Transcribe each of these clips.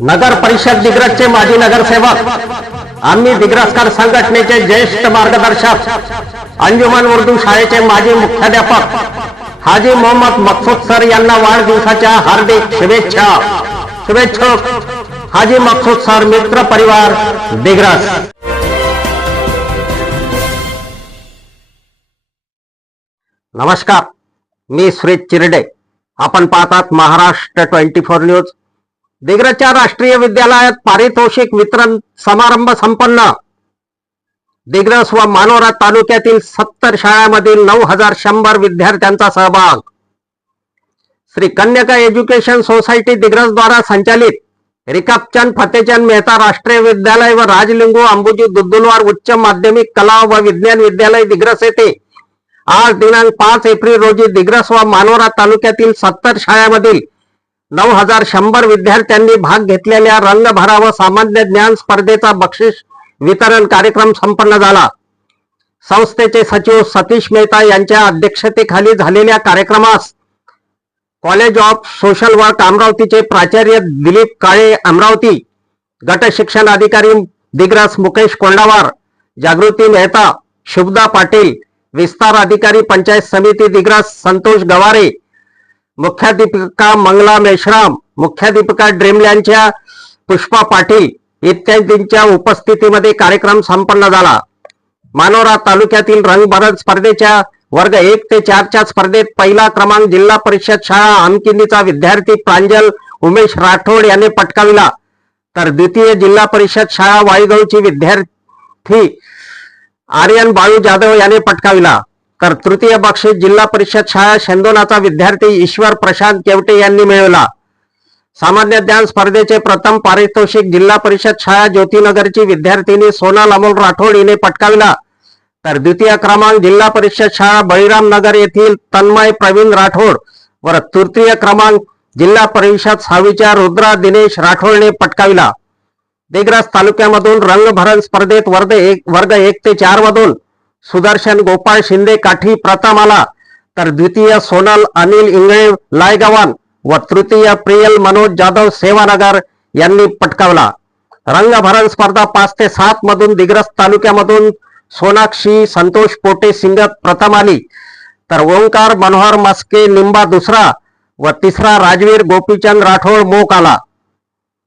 नगर परिषद दिग्रसचे माजी नगरसेवक आम्ही दिग्रसकर संघटनेचे ज्येष्ठ मार्गदर्शक अंजुमन उर्दू शाळेचे माजी मुख्याध्यापक हाजी मोहम्मद मकसूद सर यांना वाढदिवसाच्या हार्दिक शुभेच्छा. शुभेच्छुक हाजी मकसूद सर मित्र परिवार दिग्रस. नमस्कार मी सुरेश चिरडे. आपण पाहतात महाराष्ट्र ट्वेंटी फोर न्यूज. दिग्रजच्या राष्ट्रीय विद्यालयात पारितोषिक वितरण समारंभ संपन्न. दिग्रस व मानोरा तालुक्यातील सत्तर शाळांमधील नऊ हजार शंभर विद्यार्थ्यांचा सहभाग. श्री कन्यका एज्युकेशन सोसायटी दिग्रस द्वारा संचालित रिकापचंद फतेचंद मेहता राष्ट्रीय विद्यालय व राजलिंगू अंबुजी दुद्दुलवार उच्च माध्यमिक कला व विज्ञान विद्यालय दिग्रस येथे आज दिनांक पाच एप्रिल रोजी दिग्रस व मानोरा तालुक्यातील सत्तर शाळांमधील नऊ हजार शंभर विद्यार्थ्यांनी भाग घेतलेल्या रंगभरा व सामान्य ज्ञान स्पर्धेचा बक्षीस वितरण कार्यक्रम संपन्न झाला. संस्थेचे सचिव सतीश मेहता यांच्या अध्यक्षतेखाली झालेल्या कार्यक्रमास कॉलेज ऑफ सोशल वर्क अमरावतीचे प्राचार्य दिलीप काळे अमरावती गट शिक्षण अधिकारी दिग्रस मुकेश कोंडावार जागृती मेहता शुभदा पाटील विस्तार अधिकारी पंचायत समिती दिग्रस संतोष गवारे मुख्याध्यापिका मंगला मेश्राम मुख्याध्यापिका ड्रीमलँडच्या पुष्पा पाटील इत्यादींच्या उपस्थितीमध्ये कार्यक्रम संपन्न झाला. मानोरा तालुक्यातील रंगभरत स्पर्धेच्या वर्ग एक ते चारच्या स्पर्धेत पहिला क्रमांक जिल्हा परिषद शाळा आमकिनीचा विद्यार्थी प्रांजल उमेश राठोड याने पटकाविला. तर द्वितीय जिल्हा परिषद शाळा वाईगवची विद्यार्थी आर्यन बाळू जाधव याने पटकाविला. तर तृतीय बक्षीस जिल्हा परिषद शाळा शेंदोनाचा विद्यार्थी ईश्वर प्रशांत केवटे यांनी मिळवला. सामान्य ज्ञान स्पर्धेचे प्रथम पारितोषिक जिल्हा परिषद शाळा ज्योतीनगरची विद्यार्थिनी सोनाल अमोल राठोड हिने पटकाविला. तर द्वितीय क्रमांक जिल्हा परिषद शाळा बळीराम नगर येथील तन्मय प्रवीण राठोड व तृतीय क्रमांक जिल्हा परिषद सहावीच्या रुद्रा दिनेश राठोडने पटकाविला. दिग्रस तालुक्यामधून रंगभरण स्पर्धेत वर्ग एक वर्ग एक ते चार मधून सुदर्शन गोपाळ शिंदे काठी प्रथम आला तर द्वितीय सोनल अनिल इंगळे लायगवान व तृतीय प्रियल मनोज जाधव सेवानगर यांनी पटकावला. रंगभरण स्पर्धा पाच ते सात मधून दिग्रस तालुक्यामधून सोनाक्षी संतोष पोटे सिंगत प्रथम आली. तर ओंकार मनोहर मस्के निंबा दुसरा व तिसरा राजवीर गोपीचंद राठोड मोक आला.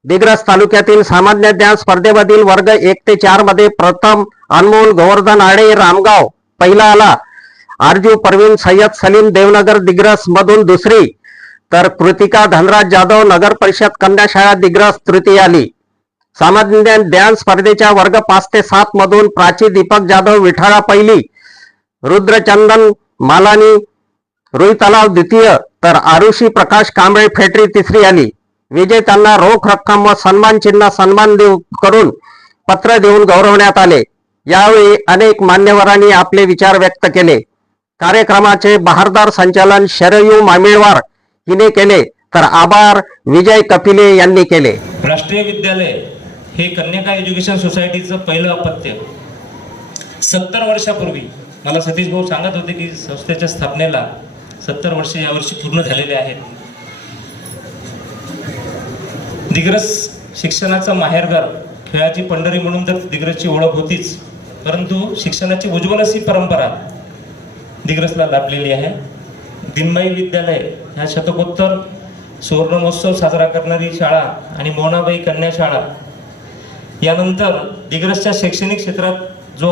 दिग्रस तालुक्यातील सामान्य ज्ञान स्पर्धेमधील वर्ग एक ते चारमध्ये प्रथम अनमोल गोवर्धन आडे रामगाव पहिला आला. आरजू परवीन सय्यद सलीम देवनगर दिग्रस मधून दुसरी. तर कृतिका धनराज जाधव नगर परिषद कन्या शाळा दिग्रस तृतीय आली. सामान्य ज्ञान स्पर्धेच्या वर्ग पाच ते सात मधून प्राची दीपक जाधव विठाळा पहिली. रुद्रचंदन मालानी रुई तलाव द्वितीय. तर आरुषी प्रकाश कांबळे फेटरी तिसरी आली. विजेत्यांना रोख रक्कम व सन्मान चिन्ह सन्मान देऊ करून पत्र देऊन गौरवण्यात आले. यावेळी अनेक मान्यवरांनी आपले विचार व्यक्त केले. कार्यक्रमाचे बहारदार संचालन शरयू मामिळवार हिने केले. तर आभार विजय कपिले यांनी केले. राष्ट्रीय विद्यालय हे कन्याका एज्युकेशन सोसायटीचं पहिलं अपत्य. सत्तर वर्षापूर्वी मला सतीश भाऊ सांगत होते की संस्थेच्या स्थापनेला सत्तर वर्ष यावर्षी पूर्ण झालेले आहेत. दिग्रस शिक्षणाचं माहेरघर खेळाची पंढरी म्हणून तर दिग्रसची ओळख होतीच. परंतु शिक्षणाची उज्ज्वल अशी परंपरा दिग्रसला लाभलेली आहे. दिनमाई विद्यालय ह्या शतकोत्तर सुवर्णमहोत्सव साजरा करणारी शाळा आणि मोनाबाई कन्या शाळा. यानंतर दिग्रसच्या शैक्षणिक क्षेत्रात जो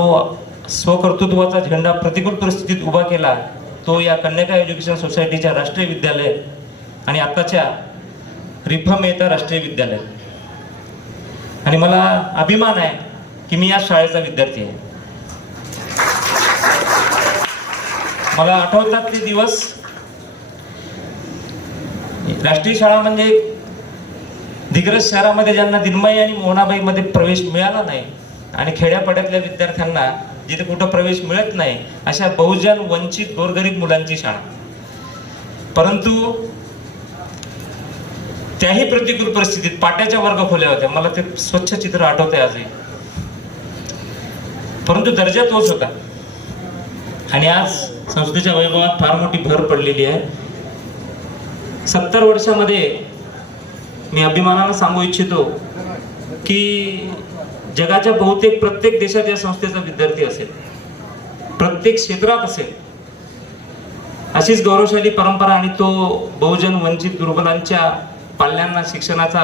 स्वकर्तृत्वाचा झेंडा प्रतिकूल परिस्थितीत उभा केला तो या कन्याका एज्युकेशन सोसायटीच्या राष्ट्रीय विद्यालय आणि आत्ताच्या रिफा मेहता राष्ट्रीय विद्यालय. आणि मला अभिमान आहे की मी या शाळेचा विद्यार्थी आहे. मला आठवतात ते दिवस. राष्ट्रीय शाळा म्हणजे दिग्रस शहरामध्ये ज्यांना दिनमाई आणि मोहनाबाईमध्ये प्रवेश मिळाला नाही आणि खेड्यापाड्यातल्या विद्यार्थ्यांना जिथे कुठं प्रवेश मिळत नाही अशा बहुजन वंचित गोरगरीब मुलांची शाळा. परंतु त्याही प्रतिकूल परिस्थितीत पाट्याच्या वर्ग खोल्या होत्या. मला ते स्वच्छ चित्र आठवते आजही. परंतु दर्जा तोच होता. आणि आज संस्थेच्या वैभवात फार मोठी भर पडलेली आहे. सत्तर वर्षामध्ये मी अभिमानानं सांगू इच्छितो की जगाच्या बहुतेक प्रत्येक देशात या संस्थेचा विद्यार्थी असेल. प्रत्येक क्षेत्रात असेल. अशीच गौरवशाली परंपरा आणि तो बहुजन वंचित दुर्बलांच्या पाल्यांना शिक्षणाचा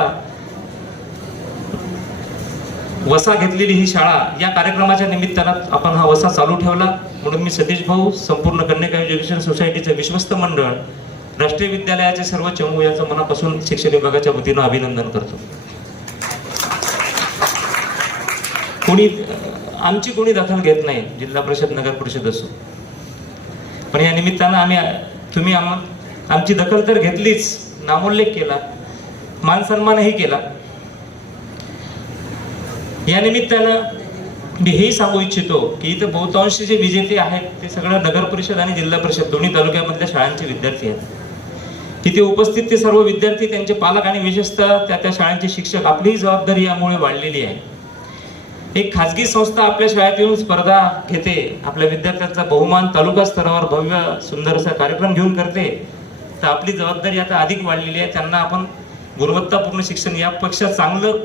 वसा घेतलेली ही शाळा या कार्यक्रमाच्या निमित्तानं आपण हा वसा चालू ठेवला. म्हणून मी सतीश भाऊ संपूर्ण कन्या एज्युकेशन सोसायटीचं विश्वस्त मंडळ राष्ट्रीय विद्यालयाचे सर्व चमू याचं मनापासून शिक्षण विभागाच्या वतीनं अभिनंदन करतो. कोणी आमची कोणी दखल घेत नाही जिल्हा परिषद नगर परिषद असो. पण या निमित्तानं आम्ही तुम्ही आम आमची दखल तर घेतलीच नामोल्लेख केला. मान सन्मानही केला. या निमित्तानं मी हेही सांगू इच्छितो की इथं बहुतांश जे विजेते आहेत ते सगळं नगर परिषद आणि जिल्हा परिषद दोन्ही तालुक्यामधल्या शाळांचे विद्यार्थी आहेत. तिथे उपस्थित ते सर्व विद्यार्थी त्यांचे पालक आणि विशेषतः त्या त्या शाळांचे शिक्षक आपलीही जबाबदारी यामुळे वाढलेली आहे. एक खाजगी संस्था आपल्या शाळेत येऊन स्पर्धा घेते आपल्या विद्यार्थ्यांचा बहुमान तालुका स्तरावर भव्य सुंदर असा कार्यक्रम घेऊन करते तर आपली जबाबदारी आता अधिक वाढलेली आहे. त्यांना आपण गुणवत्तापूर्ण शिक्षण यापेक्षा चांगलं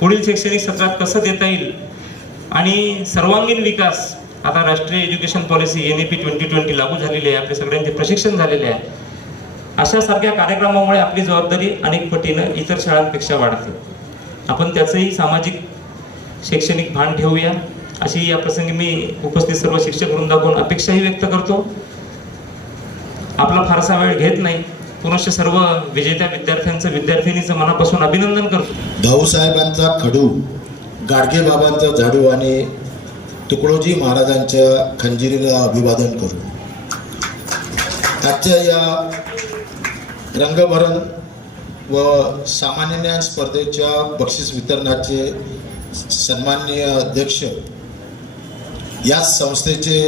पुढील शैक्षणिक सत्रात कसं देता येईल? आणि सर्वांगीण विकास आता राष्ट्रीय education policy N E P twenty twenty लागू झालेली आहे आपल्या सगळ्यांचे प्रशिक्षण झालेले आहे. अशा सारख्या कार्यक्रमामुळे आपली जबाबदारी अनेक पटीनं इतर शाळांपेक्षा वाढते. आपण त्याचंही सामाजिक शैक्षणिक भान ठेवूया अशी या प्रसंगी मी उपस्थित सर्व शिक्षक वृंदाकडून अपेक्षाही व्यक्त करतो. आपला फारसा वेळ घेत नाही. पुनश्च सर्व विजेत्या विद्यार्थ्यांचं विद्यार्थिनीचं मनापासून अभिनंदन करतो. भाऊसाहेबांचा खडू गाडगे बाबांचा झाडू आणि तुकडोजी महाराजांच्या खंजिरीला अभिवादन करू. आजच्या या रंगभरण व सामान्य ज्ञान स्पर्धेच्या बक्षीस वितरणाचे सन्माननीय अध्यक्ष या संस्थेचे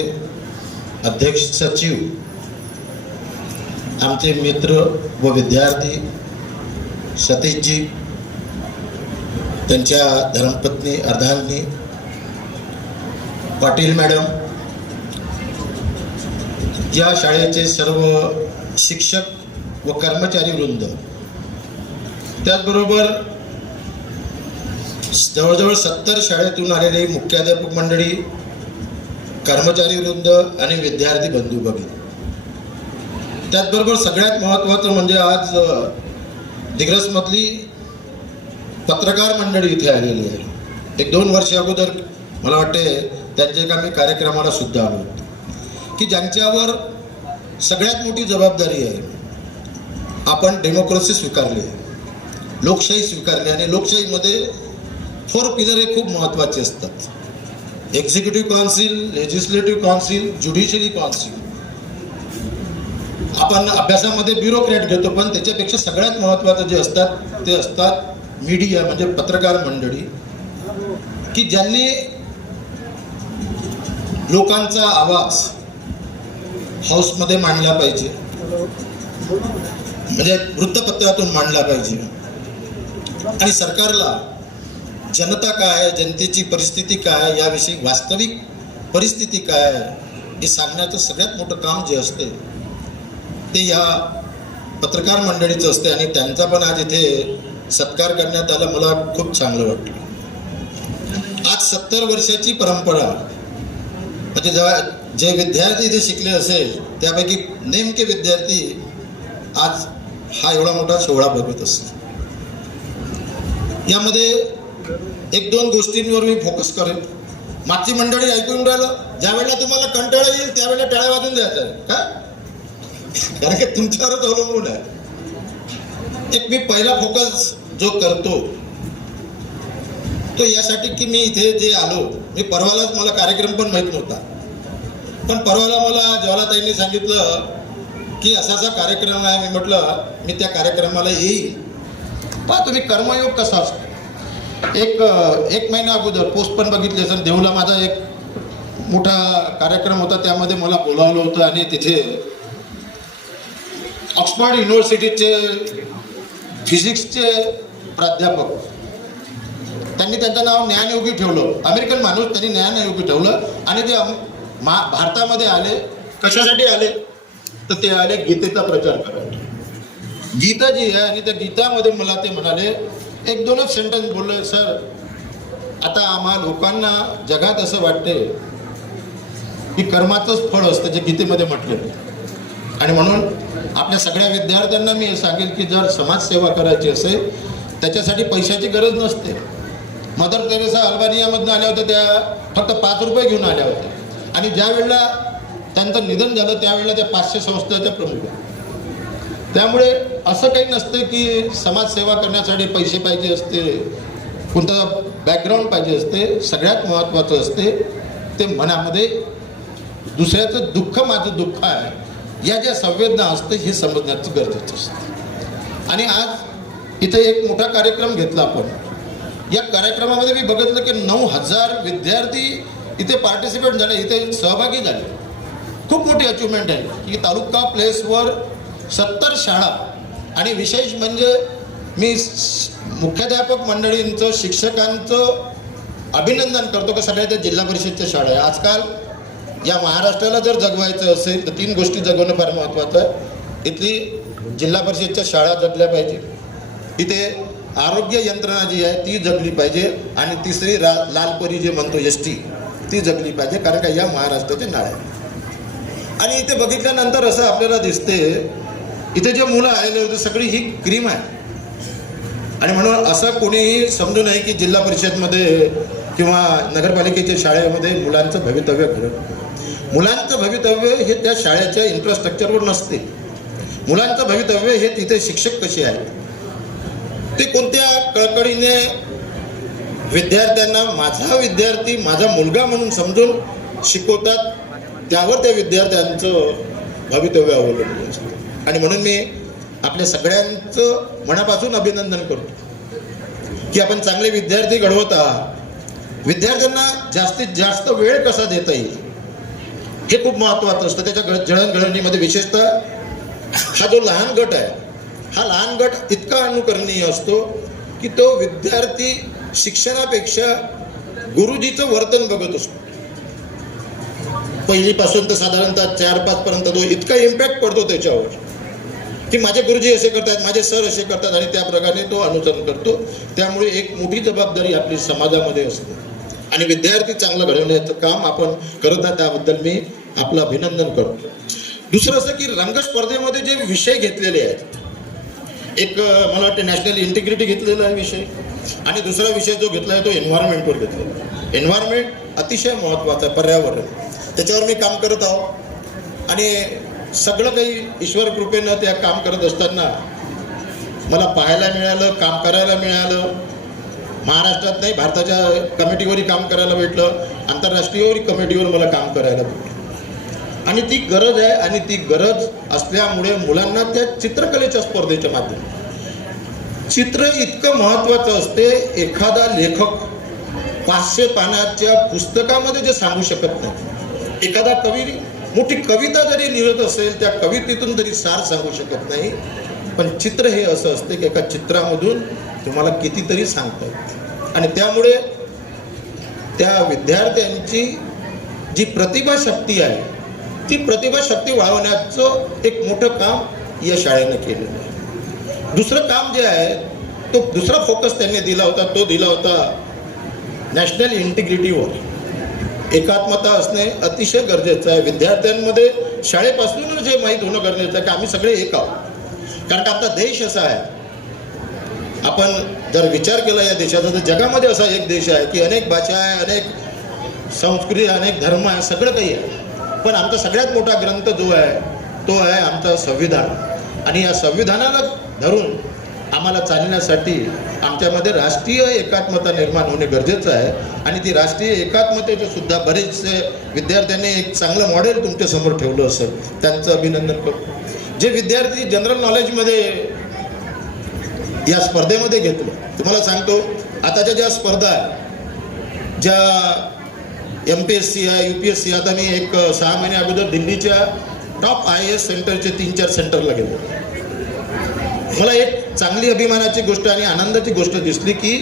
अध्यक्ष सचिव आमचे मित्र व विद्यार्थी सतीशजी त्यांच्या धर्मपत्नी अर्धांनी पाटील मॅडम या शाळेचे सर्व शिक्षक व कर्मचारी वृंद. त्याचबरोबर जवळजवळ सत्तर शाळेतून आलेली मुख्याध्यापक मंडळी कर्मचारी वृंद आणि विद्यार्थी बंधू भगिनी. त्याचबरोबर सगळ्यात महत्त्वाचं म्हणजे आज दिग्रसमधली पत्रकार मंडळी इथे आलेली आहे. एक दोन वर्ष अगोदर मला वाटते त्यांच्या एका मी कार्यक्रमाला सुद्धा आलो होतो. की ज्यांच्यावर सगळ्यात मोठी जबाबदारी आहे आपण डेमोक्रेसी स्वीकारली आहे लोकशाही स्वीकारली आणि लोकशाहीमध्ये फोर पिलर हे खूप महत्त्वाचे असतात. Executive council legislative council judiciary council आपण अभ्यासामध्ये ब्युरोक्रॅट घेतो पण त्याच्यापेक्षा सगळ्यात महत्त्वाचं जे असतात ते असतात मीडिया म्हणजे पत्रकार मंडळी. की ज्यांनी लोकांचा आवाज हाऊसमध्ये मांडला पाहिजे. म्हणजे वृत्तपत्रातून मांडला पाहिजे. आणि सरकारला जनता काय आहे जनतेची परिस्थिती काय आहे याविषयी वास्तविक परिस्थिती काय आहे हे सांगण्याचं सगळ्यात मोठं काम जे असते ते या पत्रकार मंडळीचं असते आणि त्यांचा पण आज इथे सत्कार करण्यात आला मला खूप चांगलं वाटलं. आज सत्तर वर्षाची परंपरा म्हणजे जेव्हा जे विद्यार्थी इथे शिकले असेल त्यापैकी नेमके विद्यार्थी आज हा एवढा मोठा सोहळा बघत असतो यामध्ये एक दोन गोष्टींवर मी फोकस करेन. मागची मंडळी ऐकून राहिलं ज्या वेळेला तुम्हाला कंटाळा येईल त्यावेळेला टाळ्या वाजून द्यायचा आहे का? कारण की तुमच्यावरच अवलंबून आहे. एक मी पहिला फोकस जो करतो तो यासाठी की मी इथे जे आलो मी परवालाच मला कार्यक्रम पण माहीत नव्हता. पण परवाला मला ज्वालाताईंनी सांगितलं की असा असा कार्यक्रम आहे मी म्हटलं मी त्या कार्यक्रमाला येईल पहा तुम्ही कर्मयोग कसा असतो? एक एक महिना अगोदर पोस्ट पण बघितली असेल देऊला माझा एक मोठा कार्यक्रम होता त्यामध्ये मला बोलावलं होतं आणि तिथे ऑक्सफर्ड युनिव्हर्सिटीचे फिजिक्सचे प्राध्यापक. त्यांनी त्यांचं नाव ज्ञानयोगी ठेवलं. अमेरिकन माणूस त्यांनी ज्ञानयोगी ठेवलं आणि ते मा भारतामध्ये आले. कशासाठी आले? तर ते आले गीतेचा प्रचार करायला. गीता जी आहे आणि त्या गीतामध्ये मला ते म्हणाले एक दोनच सेंटेन्स बोलले सर आता आम्हा लोकांना जगात असं वाटते की कर्माचंच फळ असतं जे गीतेमध्ये म्हटलेलं आहे. आणि म्हणून आपल्या सगळ्या विद्यार्थ्यांना मी सांगेल की जर समाजसेवा करायची असेल त्याच्यासाठी पैशाची गरज नसते. मदर तेरेसा अल्बानियामधून आल्या होत्या त्या फक्त पाच रुपये घेऊन आल्या होत्या. आणि ज्या वेळेला त्यांचं निधन झालं त्यावेळेला त्या पाचशे संस्थेच्या प्रमुख. त्यामुळे असं काही नसतं की समाजसेवा करण्यासाठी पैसे पाहिजे असते कोणतं बॅकग्राऊंड पाहिजे असते सगळ्यात महत्त्वाचं असते ते मनामध्ये दुसऱ्याचं दुःख माझं दुःख आहे. या ज्या संवेदना असते हे समजण्याची गरजेचं असते. आणि आज इथे एक मोठा कार्यक्रम घेतला आपण. या कार्यक्रमामध्ये मी बघितलं की नऊ हजार विद्यार्थी इथे पार्टिसिपेट झाले इथे सहभागी झाले. खूप मोठी अचिव्हमेंट आहे. की तालुका प्लेसवर सत्तर शाळा. आणि विशेष म्हणजे मी मुख्याध्यापक मंडळींचं शिक्षकांचं अभिनंदन करतो की सगळ्या त्या जिल्हा परिषदच्या शाळा आहे. आजकाल या महाराष्ट्राला जर जगवायचं असेल तर तीन गोष्टी जगवणं फार महत्त्वाचं आहे. इथली जिल्हा परिषदच्या शाळा जगल्या पाहिजे. इथे आरोग्य यंत्रणा जी आहे ती जगली पाहिजे. आणि तिसरी रा लालपरी जे म्हणतो एस टी ती जगली पाहिजे कारण का या महाराष्ट्राचे नाळ आहे आणि इथे बघितल्यानंतर असं आपल्याला दिसते इथे जे मुलं आलेले होते सगळी ही क्रीम आहे. आणि म्हणून असं कोणीही समजू नये की जिल्हा परिषदमध्ये किंवा नगरपालिकेच्या शाळेमध्ये मुलांचं भवितव्य घडत मुलांचं भवितव्य हे त्या शाळेच्या इन्फ्रास्ट्रक्चरवर नसते. मुलांचं भवितव्य हे तिथे शिक्षक कसे आहेत? ते कोणत्या कळकळीने विद्यार्थ्यांना माझा विद्यार्थी माझा मुलगा म्हणून समजून शिकवतात त्यावर त्या विद्यार्थ्यांचं भवितव्य अवलंबून असतं. आणि म्हणून मी आपल्या सगळ्यांचं मनापासून अभिनंदन करतो. की आपण चांगले विद्यार्थी घडवत. आहात विद्यार्थ्यांना जास्तीत जास्त वेळ कसा देता येईल? हे खूप महत्त्वाचं असतं. त्याच्या घड विशेषतः हा जो लहान गट आहे हा लहान गट इतका अनुकरणीय असतो की तो विद्यार्थी शिक्षणापेक्षा गुरुजीचं वर्तन बघत असतो. पहिलीपासून तर साधारणतः चार पाच पर्यंत तो इतका इम्पॅक्ट पडतो त्याच्यावर की माझे गुरुजी असे करतात माझे सर असे करतात आणि त्या प्रकारे तो अनुसरण करतो. त्यामुळे एक मोठी जबाबदारी आपली समाजामध्ये असते. आणि विद्यार्थी चांगलं घडवण्याचं काम आपण करत आहात त्याबद्दल मी आपलं अभिनंदन करतो. दुसरं असं की रंगस्पर्धेमध्ये जे विषय घेतलेले आहेत एक मला वाटतं नॅशनल इंटिग्रिटी घेतलेला आहे विषय आणि दुसरा विषय जो घेतला आहे तो एन्व्हायरमेंटवर घेतला एन्व्हायरमेंट अतिशय महत्त्वाचं आहे पर्यावरण. त्याच्यावर मी काम करत आहो. आणि सगळं काही ईश्वर कृपेनं त्या काम करत असताना मला पाहायला मिळालं काम करायला मिळालं महाराष्ट्रात नाही भारताच्या कमिटीवरही काम करायला भेटलं आंतरराष्ट्रीयवरही कमिटीवर मला काम करायला भेटलं. आणि ती गरज आहे आणि ती गरज असल्यामुळे मुलांना त्या चित्रकलेच्या स्पर्धेच्या माध्यमातून. चित्र इतकं महत्त्वाचं असते एखादा लेखक पाचशे पानाच्या पुस्तकामध्ये जे सांगू शकत नाही. एखादा कवी मोठी कविता जरी लिहित असेल त्या कवितेतून जरी सार सांगू शकत नाही. पण चित्र हे असं असते की एका चित्रामधून तुम्हाला कितीतरी सांगता येतं आणि त्यामुळे त्या विद्यार्थ्यांची जी प्रतिभाशक्ती आहे ती प्रतिभाशक्ती वाढवण्याचं एक मोठं काम या शाळेनं केलेलं आहे. दुसरं काम जे आहे तो दुसरा फोकस त्यांनी दिला होता तो दिला होता नॅशनल इंटिग्रिटीवर एकात्मता असणे अतिशय गरजेचं आहे. विद्यार्थ्यांमध्ये शाळेपासूनच जे माहीत होणं गरजेचं आहे की आम्ही सगळे एक आहोत. कारण का आपला देश असा आहे आपण जर विचार केला या देशाचा तर जगामध्ये असा एक देश आहे की अनेक भाषा आहे अनेक संस्कृती अनेक धर्म आहे सगळं काही आहे. पण आमचा सगळ्यात मोठा ग्रंथ जो आहे तो आहे आमचा संविधान. आणि या संविधानाला धरून आम्हाला चालण्यासाठी आमच्यामध्ये राष्ट्रीय एकात्मता निर्माण होणे गरजेचं आहे. आणि ती राष्ट्रीय एकात्मतेचे सुद्धा बरेचसे विद्यार्थ्यांनी एक चांगलं मॉडेल तुमच्यासमोर ठेवलं असेल. त्यांचं अभिनंदन करतो. जे विद्यार्थी जनरल नॉलेजमध्ये या स्पर्धेमध्ये घेतलं. तुम्हाला सांगतो आताच्या ज्या स्पर्धा आहे ज्या एम पी एस सी आहे यू पी एस सी आता मी एक सहा महिने अगोदर दिल्लीच्या टॉप आय एस सेंटरचे तीन चार सेंटरला गेलो. मला एक चांगली अभिमानाची गोष्ट आणि आनंदाची गोष्ट दिसली की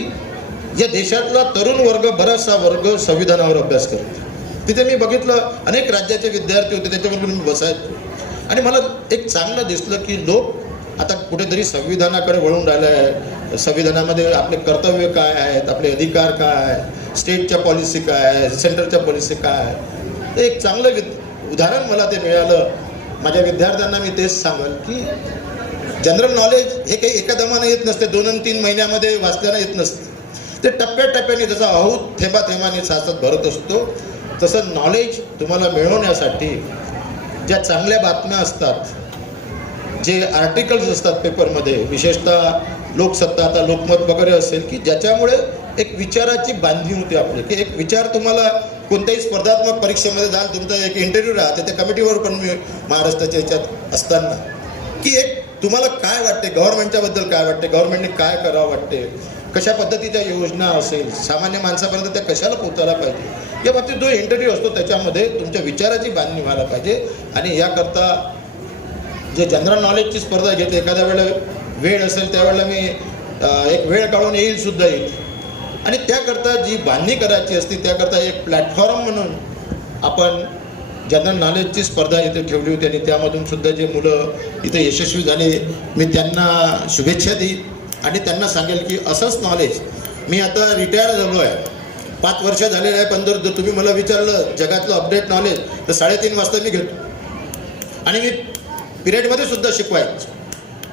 या देशातला तरुण वर्ग बराचसा वर्ग संविधानावर अभ्यास करतो तिथे मी बघितलं अनेक राज्याचे विद्यार्थी होते त्याच्याबरोबर मी बसायचो. आणि मला एक चांगलं दिसलं की लोक आता कुठेतरी संविधानाकडे वळून राहिलं आहे. संविधानामध्ये आपले कर्तव्य काय आहेत? आपले अधिकार काय आहे स्टेटच्या पॉलिसी काय आहे सेंटरच्या पॉलिसी काय आहे तर एक चांगलं विद उदाहरण मला ते मिळालं. माझ्या विद्यार्थ्यांना मी तेच सांगेल की जनरल नॉलेज हे काही एका दमानं येत नसते. दोन आणि तीन महिन्यामध्ये वाचल्यानं येत नसते. ते टप्प्याटप्प्याने जसं अहूत थेंबा थेंबाने साचत भरत असतो तसं नॉलेज तुम्हाला मिळवण्यासाठी ज्या चांगल्या बातम्या असतात जे आर्टिकल्स असतात पेपरमध्ये विशेषतः लोकसत्ता आता लोकमत वगैरे असेल की ज्याच्यामुळे एक विचाराची बांधणी होते आपली. की एक विचार तुम्हाला कोणत्याही स्पर्धात्मक परीक्षेमध्ये जाल तुमचा एक इंटरव्ह्यू राहते त्या कमिटीवर पण मी महाराष्ट्राच्या याच्यात असताना. की एक तुम्हाला काय वाटते गव्हर्नमेंटच्या बद्दल काय वाटते गव्हर्नमेंटने काय करावं वाटते कशा पद्धतीच्या योजना असेल सामान्य माणसापर्यंत त्या कशाला पोहोचायला पाहिजे या बाबतीत जो इंटरव्ह्यू असतो त्याच्यामध्ये तुमच्या विचाराची बांधणी व्हायला पाहिजे आणि याकरता जे जनरल नॉलेजची स्पर्धा घेते एखाद्या वेळेला वेळ असेल त्यावेळेला मी एक वेळ काढून येईल सुद्धा येईल आणि त्याकरता जी बांधणी करायची असते त्याकरता एक प्लॅटफॉर्म म्हणून आपण जनरल नॉलेजची स्पर्धा इथे ठेवली होती आणि त्यामधून सुद्धा जे मुलं इथे यशस्वी झाले मी त्यांना शुभेच्छा देईन. आणि त्यांना सांगेल की असंच नॉलेज मी आता रिटायर झालो आहे. पाच वर्ष झालेलं आहे पण जर जर तुम्ही मला विचारलं जगातलं अपडेट नॉलेज तर साडेतीन वाजता मी घेतो. आणि मी पिरियडमध्ये सुद्धा शिकवायचं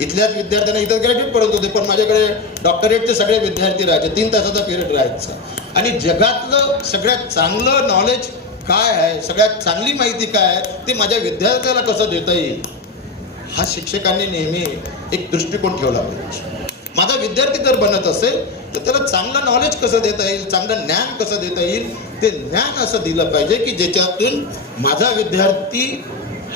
इथल्याच विद्यार्थ्यांना इथं ग्रॅज्युएट पडत होते पण माझ्याकडे डॉक्टरेटचे सगळे विद्यार्थी राहायचे तीन तासाचा पिरियड राहायचा. आणि जगातलं सगळ्यात चांगलं नॉलेज काय आहे सगळ्यात चांगली माहिती काय आहे ते माझ्या विद्यार्थ्याला कसं देता येईल? हा शिक्षकांनी नेहमी एक दृष्टिकोन ठेवला पाहिजे. माझा विद्यार्थी जर बनत असेल तर त्याला चांगलं नॉलेज कसं देता येईल चांगलं ज्ञान कसं देता येईल ते ज्ञान असं दिलं पाहिजे की ज्याच्यातून माझा विद्यार्थी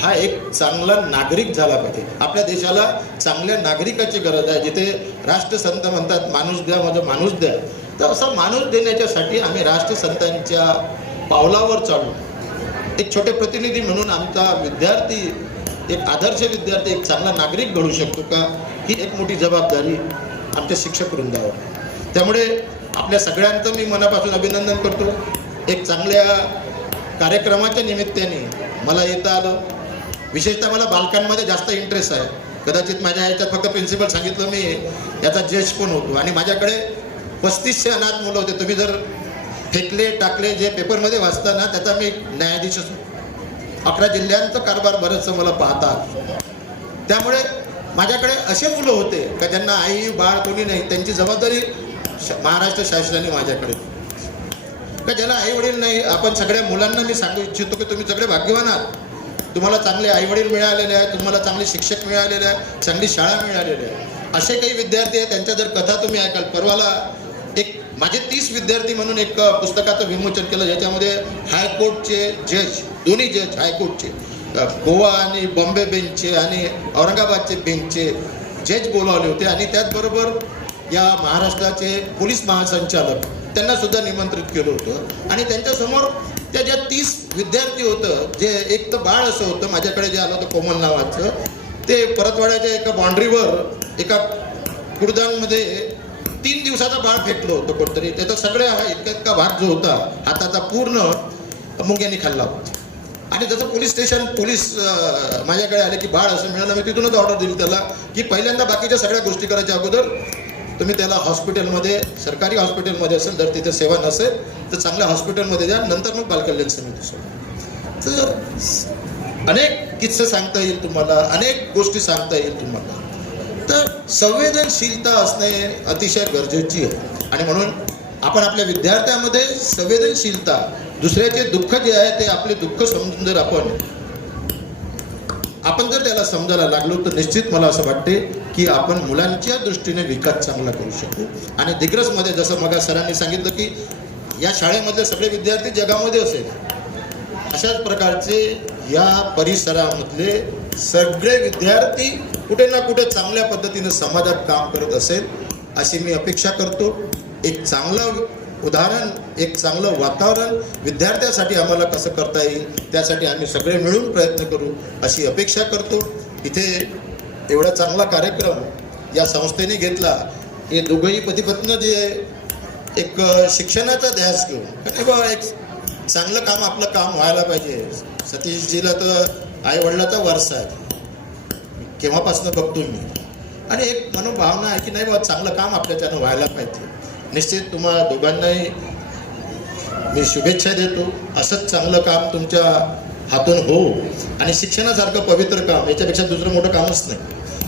हा एक चांगला नागरिक झाला पाहिजे. आपल्या देशाला चांगल्या नागरिकाची गरज आहे. जिथे राष्ट्रसंत म्हणतात माणूस द्या माझं माणूस द्या. तर असा माणूस देण्याच्यासाठी आम्ही राष्ट्रसंतांच्या पावलावर चालू. एक छोटे प्रतिनिधी म्हणून आमचा विद्यार्थी एक आदर्श विद्यार्थी एक चांगला नागरिक घडू शकतो का? ही एक मोठी जबाबदारी आमच्या शिक्षक वृंदावर. त्यामुळे आपल्या सगळ्यांचं मी मनापासून अभिनंदन करतो. एक चांगल्या कार्यक्रमाच्या निमित्ताने मला येता आलं. विशेषतः मला बालकांमध्ये जास्त इंटरेस्ट आहे. कदाचित माझ्या याच्यात फक्त प्रिन्सिपल सांगितलं मी याचा जज पण होतो. आणि माझ्याकडे पस्तीसशे अनाथ मुलं होते. तुम्ही जर फेकले टाकले जे पेपरमध्ये वाचता ना त्याचा मी न्यायाधीश असतो. अकरा जिल्ह्यांचा कारभार बरंचसं मला पाहतात. त्यामुळे माझ्याकडे असे मुलं होते का ज्यांना आई बाळ कोणी नाही त्यांची जबाबदारी श- महाराष्ट्र शासनाने माझ्याकडे का ज्याला आई वडील नाही आपण सगळ्या मुलांना मी सांगू इच्छितो की तुम्ही सगळे भाग्यवान आहात. तुम्हाला चांगले आईवडील मिळालेले आहेत तुम्हाला चांगले शिक्षक मिळालेले आहेत चांगली शाळा मिळालेली आहे. असे काही विद्यार्थी आहेत त्यांच्या जर कथा तुम्ही ऐकाल परवाला एक माझे तीस विद्यार्थी म्हणून एक पुस्तकाचं विमोचन केलं ज्याच्यामध्ये हायकोर्टचे जज दोन्ही जज हायकोर्टचे गोवा आणि बॉम्बे बेंचचे आणि औरंगाबादचे बेंचचे जज बोलावले होते. आणि त्याचबरोबर या महाराष्ट्राचे पोलीस महासंचालक त्यांना सुद्धा निमंत्रित केलं होतं. आणि त्यांच्यासमोर त्या ज्या तीस विद्यार्थी होतं जे एक तर बाळ असं होतं माझ्याकडे जे आलं होतं कोमल नावाचं ते परतवाड्याच्या एका बाउंड्रीवर एका कुडदानमध्ये तीन दिवसाचा बाळ फेकलो होतं कोणतरी. त्याचा सगळ्या हा इतका इतका भाग जो होता हाताचा पूर्ण मुंग्यांनी खाल्ला होता. आणि जसं पोलीस स्टेशन पोलीस माझ्याकडे आले की बाळ असं मिळालं मी तिथूनच ऑर्डर दिली त्याला की पहिल्यांदा बाकीच्या सगळ्या गोष्टी करायच्या अगोदर तुम्ही त्याला हॉस्पिटलमध्ये सरकारी हॉस्पिटलमध्ये असेल जर तिथे सेवा नसेल तर चांगल्या हॉस्पिटलमध्ये द्या नंतर मग बालकल्याण समिती सोडा. तर अनेक किस्से सांगता येईल तुम्हाला अनेक गोष्टी सांगता येईल तुम्हाला. तर संवेदनशीलता असणे अतिशय गरजेची आहे. आणि म्हणून आपण आपल्या विद्यार्थ्यामध्ये संवेदनशीलता दुसऱ्याचे दुःख जे आहे ते आपले दुःख समजून जर आपण आपण जर त्याला समजायला लागलो तर निश्चित मला असं वाटते की आपण मुलांच्या दृष्टीने विकास चांगला करू शकतो आणि दिग्रसमध्ये जसं मग सरांनी सांगितलं की या शाळेमधले सगळे विद्यार्थी जगामध्ये असेल. अशाच प्रकारचे या परिसरामधले सगळे विद्यार्थी कुठे ना कुठे चांगल्या पद्धतीने समाजात काम करत असेल अशी मी अपेक्षा करतो. एक चांगलं उदाहरण एक चांगलं वातावरण विद्यार्थ्यासाठी आम्हाला कसं करता येईल त्यासाठी आम्ही सगळे मिळून प्रयत्न करू अशी अपेक्षा करतो. इथे एवढा चांगला कार्यक्रम या संस्थेने घेतला. हे दोघंही पतीपत्न जे एक शिक्षणाचा ध्यास घेऊन अरे बा एक चांगलं काम आपलं काम व्हायला पाहिजे. सतीशजीला तर आईवडिलाचा वारसा आहे. केव्हापासून बघतो मी. आणि एक मनोभावना आहे की नाही बाबा चांगलं काम आपल्याच्यानं व्हायला पाहिजे. निश्चित तुम्हाला दोघांनाही मी शुभेच्छा देतो. असंच चांगलं काम तुमच्या हातून हो. आणि शिक्षणासारखं पवित्र काम याच्यापेक्षा दुसरं मोठं कामच नाही.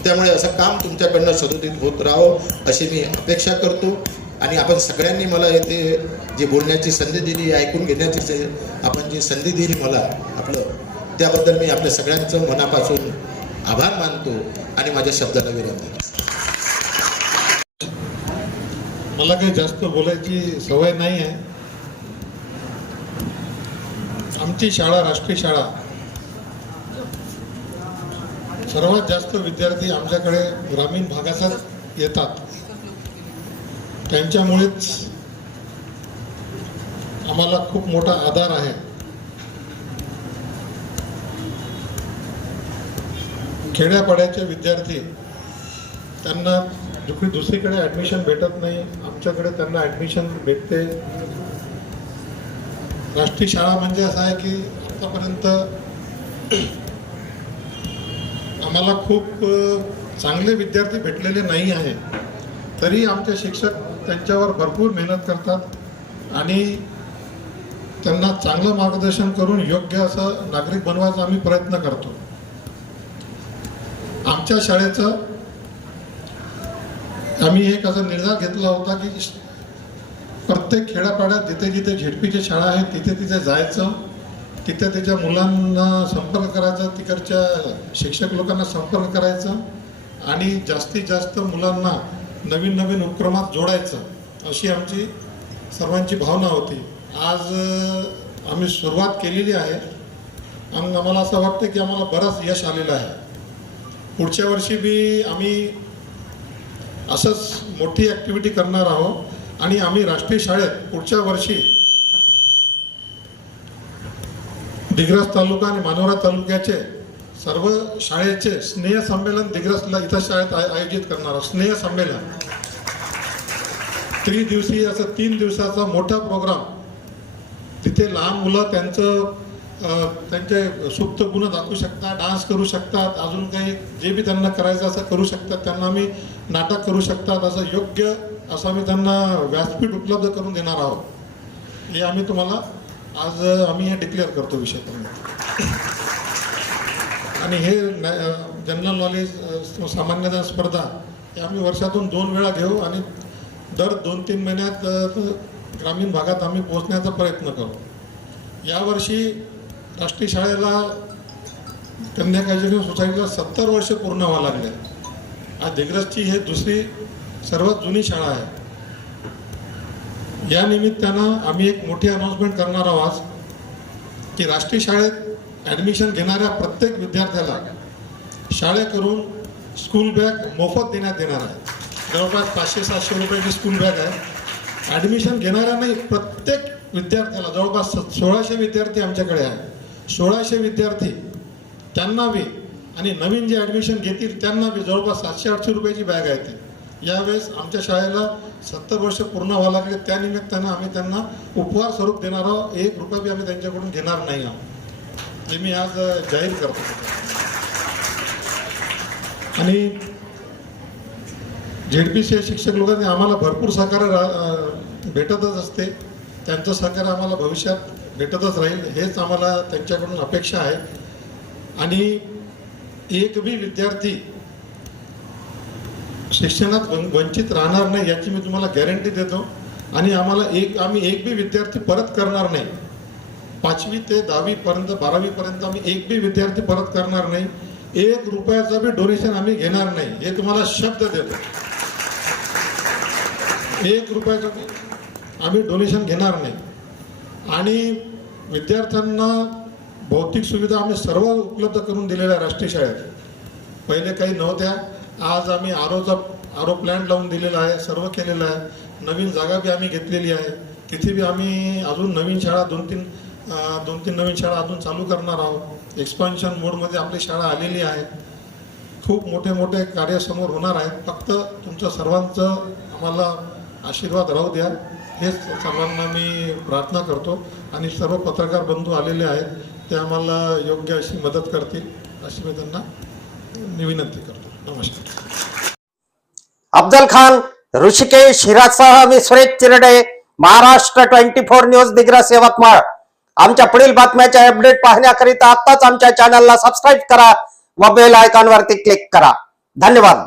त्यामुळे असं काम तुमच्याकडनं सदोदित होत राहावं अशी मी अपेक्षा करतो. आणि आपण सगळ्यांनी मला येथे जी बोलण्याची संधी दिली ऐकून घेण्याची जे आपण जी संधी दिली मला आपलं त्याबद्दल मी आपल्या सगळ्यांचं मनापासून आभार मानतो आणि माझ्या शब्दाला विराम देतो. मला काही जास्त बोलायची सवय नाही आहे. आमची शाळा राष्ट्रीय शाळा सर्वात जास्त विद्यार्थी आमच्याकडे ग्रामीण भागातच येतात. त्यांच्यामुळेच आम्हाला खूप मोठा आधार आहे. खेड्यापाड्याचे विद्यार्थी त्यांना दुसरी दुसरीकडे ॲडमिशन भेटत नाही आमच्याकडे त्यांना ॲडमिशन भेटते. राष्ट्रीय शाळा म्हणजे असं आहे की आतापर्यंत आम्हाला खूप चांगले विद्यार्थी भेटलेले नाही आहे. तरी आमचे शिक्षक त्यांच्यावर भरपूर मेहनत करतात आणि त्यांना चांगलं मार्गदर्शन करून योग्य असं नागरिक बनवायचा आम्ही प्रयत्न करतो. आमच्या शाळेचं आम्ही एक असा निर्धार घेतला होता की प्रत्येक खेड्यापाड्यात जिथे जिथे झेडपीची शाळा आहे तिथे तिथे जायचं तिथे त्याच्या मुलांना संपर्क करायचा तिकडच्या शिक्षक लोकांना संपर्क करायचा आणि जास्तीत जास्त मुलांना नवीन नवीन उपक्रमात जोडायचं अशी आमची सर्वांची भावना होती. आज आम्ही सुरुवात केलेली आहे आणि आम्हाला असं वाटतं की आम्हाला बरंच यश आलेलं आहे. पुढच्या वर्षी बी आम्ही असंच मोठी ॲक्टिव्हिटी करणार आहोत. आणि आम्ही राष्ट्रीय शाळेत पुढच्या वर्षी दिग्रस तालुका आणि मानोरा तालुक्याचे सर्व शाळेचे स्नेह संमेलन दिग्रसला इथं शाळेत आय- आयोजित करणार आहोत. स्नेह संमेलन. त्रिदिवसीय असं तीन दिवसाचा मोठा प्रोग्राम. तिथे लहान मुलं त्यांचं त्यांचे सुप्त गुण दाखवू शकतात डान्स करू शकतात अजून काही जे बी त्यांना करायचं असं करू शकतात त्यांना आम्ही नाटक करू शकतात असं योग्य असं आम्ही त्यांना व्यासपीठ उपलब्ध करून देणार आहोत. हे आम्ही तुम्हाला आज आम्ही हे डिक्लेअर करतो विषय आणि हे जनरल नॉलेज सामान्यतः स्पर्धा हे आम्ही वर्षातून दोन वेळा घेऊ आणि दर दोन तीन महिन्यात ग्रामीण भागात आम्ही पोहोचण्याचा प्रयत्न करू. यावर्षी राष्ट्रीय शाळेला कन्या एज्युकेशन सोसायटीला सत्तर वर्ष पूर्ण व्हावं लागले. आज दिग्रसची हे दुसरी सर्वात जुनी शाळा आहे. या निमित्तानं आम्ही एक मोठी अनाऊन्समेंट करणार आहोत आज की राष्ट्रीय शाळेत ॲडमिशन घेणाऱ्या प्रत्येक विद्यार्थ्याला शाळेकडून स्कूल बॅग मोफत देण्यात येणार आहे. जवळपास पाचशे सातशे रुपयाची स्कूल बॅग आहे. ॲडमिशन घेणाऱ्या नाही प्रत्येक विद्यार्थ्याला जवळपास स- सोळाशे विद्यार्थी आमच्याकडे आहे. सोळाशे विद्यार्थी त्यांना बी आणि नवीन जे ॲडमिशन घेतील त्यांना बी जवळपास सातशे आठशे रुपयाची बॅग आहे ती. यावेळेस आमच्या शाळेला सत्तर वर्ष पूर्ण व्हावं लागले. त्यानिमित्तानं आम्ही त्यांना उपहार स्वरूप देणार आहोत. एक रुपया बी आम्ही त्यांच्याकडून घेणार नाही आहोत. हे मी आज जाहीर करतो. आणि झेडपीचे शिक्षक लोकांनी आम्हाला भरपूर सहकार्य रा- भेटतच असते. त्यांचं सहकार्य आम्हाला भविष्यात भेटतच राहील. हेच आम्हाला त्यांच्याकडून अपेक्षा आहे. आणि एक बी विद्यार्थी शिक्षणात वंचित राहणार नाही याची मी तुम्हाला गॅरंटी देतो. आणि आम्हाला एक आम्ही एक बी विद्यार्थी परत करणार नाही. पाचवी ते दहावीपर्यंत बारावीपर्यंत आम्ही एक बी विद्यार्थी परत करणार नाही. एक रुपयाचं बी डोनेशन आम्ही घेणार नाही. हे तुम्हाला शब्द देतो. एक रुपयाचं बी आम्ही डोनेशन घेणार नाही. आणि विद्यार्थ्यांना भौतिक सुविधा आम्ही सर्व उपलब्ध करून दिलेल्या आहे राष्ट्रीय शाळेत. पहिले काही नव्हत्या आज आम्ही आरोचा आरो प्लॅन्ट लावून दिलेला आहे सर्व केलेलं आहे. नवीन जागा बी आम्ही घेतलेली आहे. तिथे बी आम्ही अजून नवीन शाळा दोन तीन दोन तीन नवीन शाळा अजून चालू करणार आहोत. एक्सपान्शन मोडमध्ये आपली शाळा आलेली आहे. खूप मोठे मोठे कार्य समोर होणार आहेत. फक्त तुमचं सर्वांचं आम्हाला आशीर्वाद राहू द्या. हेच सर्वांना मी प्रार्थना करतो. आणि सर्व पत्रकार बंधू आलेले आहेत. ते आम्हाला योग्य अशी मदत करतील अशी मी त्यांना विनंती करतो. नमस्कार. अफजल खान ऋषिकेश हिरासह मी Suresh Chirde Maharashtra twenty four news Digras Yavatmal. आमच्या पुढील बातम्याचे अपडेट पाहण्याकरिता आत्ताच आमच्या चॅनलला सबस्क्राईब करा व बेल आयकॉनवरती क्लिक करा. धन्यवाद.